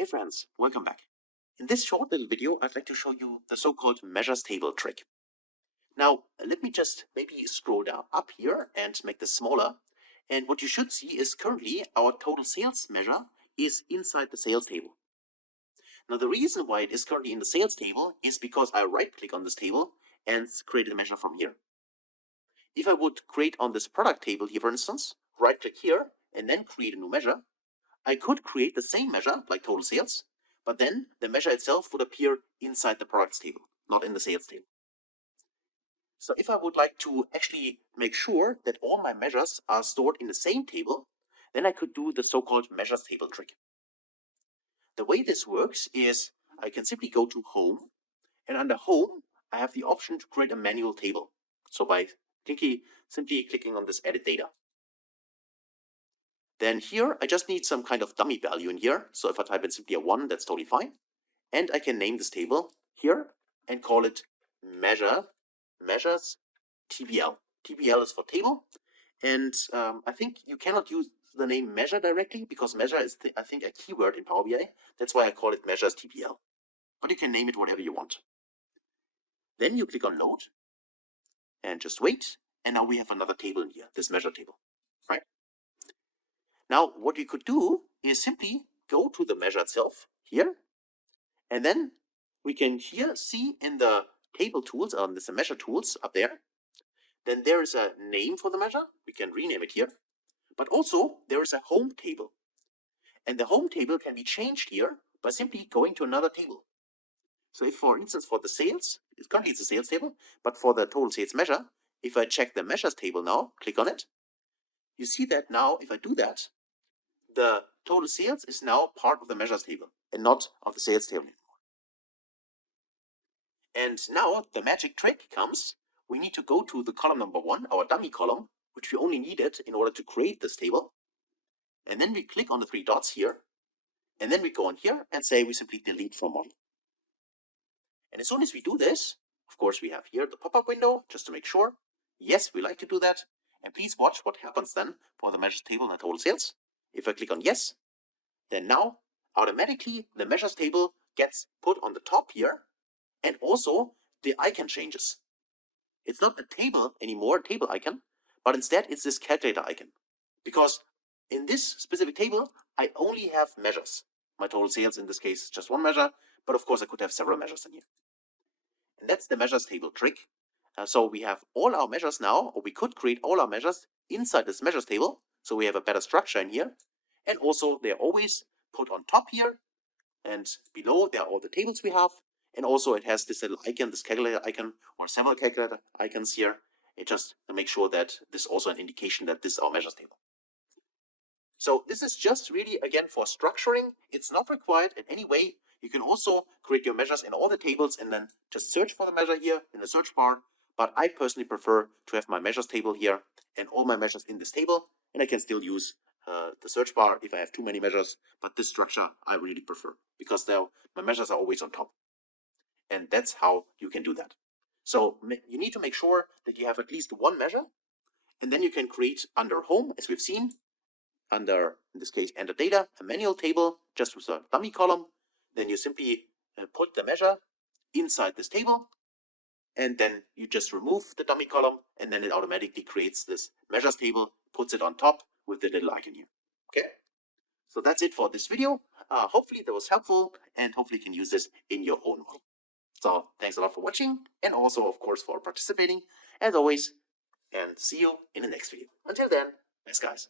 Hey friends, welcome back. In this short little video, I'd like to show you the so-called measures table trick. Now, let me just maybe scroll down up here and make this smaller. And what you should see is currently our total sales measure is inside the sales table. Now, the reason why it is currently in the sales table is because I right-click on this table and create a measure from here. If I would create on this product table here, for instance, right-click here and then create a new measure, I could create the same measure, like total sales, but then the measure itself would appear inside the products table, not in the sales table. So if I would like to actually make sure that all my measures are stored in the same table, then I could do the so-called measures table trick. The way this works is I can simply go to Home, and under Home, I have the option to create a manual table. So by simply clicking on this Edit Data. Then here, I just need some kind of dummy value in here. So if I type in simply a 1, that's totally fine. And I can name this table here and call it measures TBL. TBL is for table. And I think you cannot use the name measure directly because measure is, I think, a keyword in Power BI. That's why I call it measures TBL. But you can name it whatever you want. Then you click on Load and just wait. And now we have another table in here, this measure table, right? Now, what you could do is simply go to the measure itself here, and then we can here see in the table tools, this measure tools up there, then there is a name for the measure. We can rename it here, but also there is a home table. And the home table can be changed here by simply going to another table. So if, for instance, for the sales, currently it's a sales table, but for the total sales measure, if I check the measures table now, click on it, you see that now if I do that, the total sales is now part of the measures table and not of the sales table anymore. And now the magic trick comes. We need to go to the column number 1, our dummy column, which we only needed in order to create this table. And then we click on the 3 dots here. And then we go on here and say we simply delete from model. And as soon as we do this, of course, we have here the pop-up window just to make sure. Yes, we like to do that. And please watch what happens then for the measures table and the total sales. If I click on yes, then now automatically the measures table gets put on the top here, and also the icon changes. It's not a table anymore, a table icon, but instead it's this calculator icon. Because in this specific table, I only have measures. My total sales in this case is just one measure, but of course I could have several measures in here. And that's the measures table trick. So we have all our measures now, or we could create all our measures inside this measures table. So we have a better structure in here. And also they're always put on top here. And below there are all the tables we have. And also it has this little icon, this calculator icon, or several calculator icons here. It just to make sure that this is also an indication that this is our measures table. So this is just really, again, for structuring. It's not required in any way. You can also create your measures in all the tables and then just search for the measure here in the search bar. But I personally prefer to have my measures table here and all my measures in this table. And I can still use the search bar if I have too many measures. But this structure I really prefer because my measures are always on top. And that's how you can do that. So you need to make sure that you have at least one measure. And then you can create under Home, as we've seen, under, in this case, Enter Data, a manual table just with a dummy column. Then you simply put the measure inside this table. And then you just remove the dummy column, and then it automatically creates this measures table, puts it on top with the little icon here. Okay? So that's it for this video. Hopefully that was helpful, and hopefully you can use this in your own model. So thanks a lot for watching, and also, of course, for participating, as always, and see you in the next video. Until then, thanks, guys.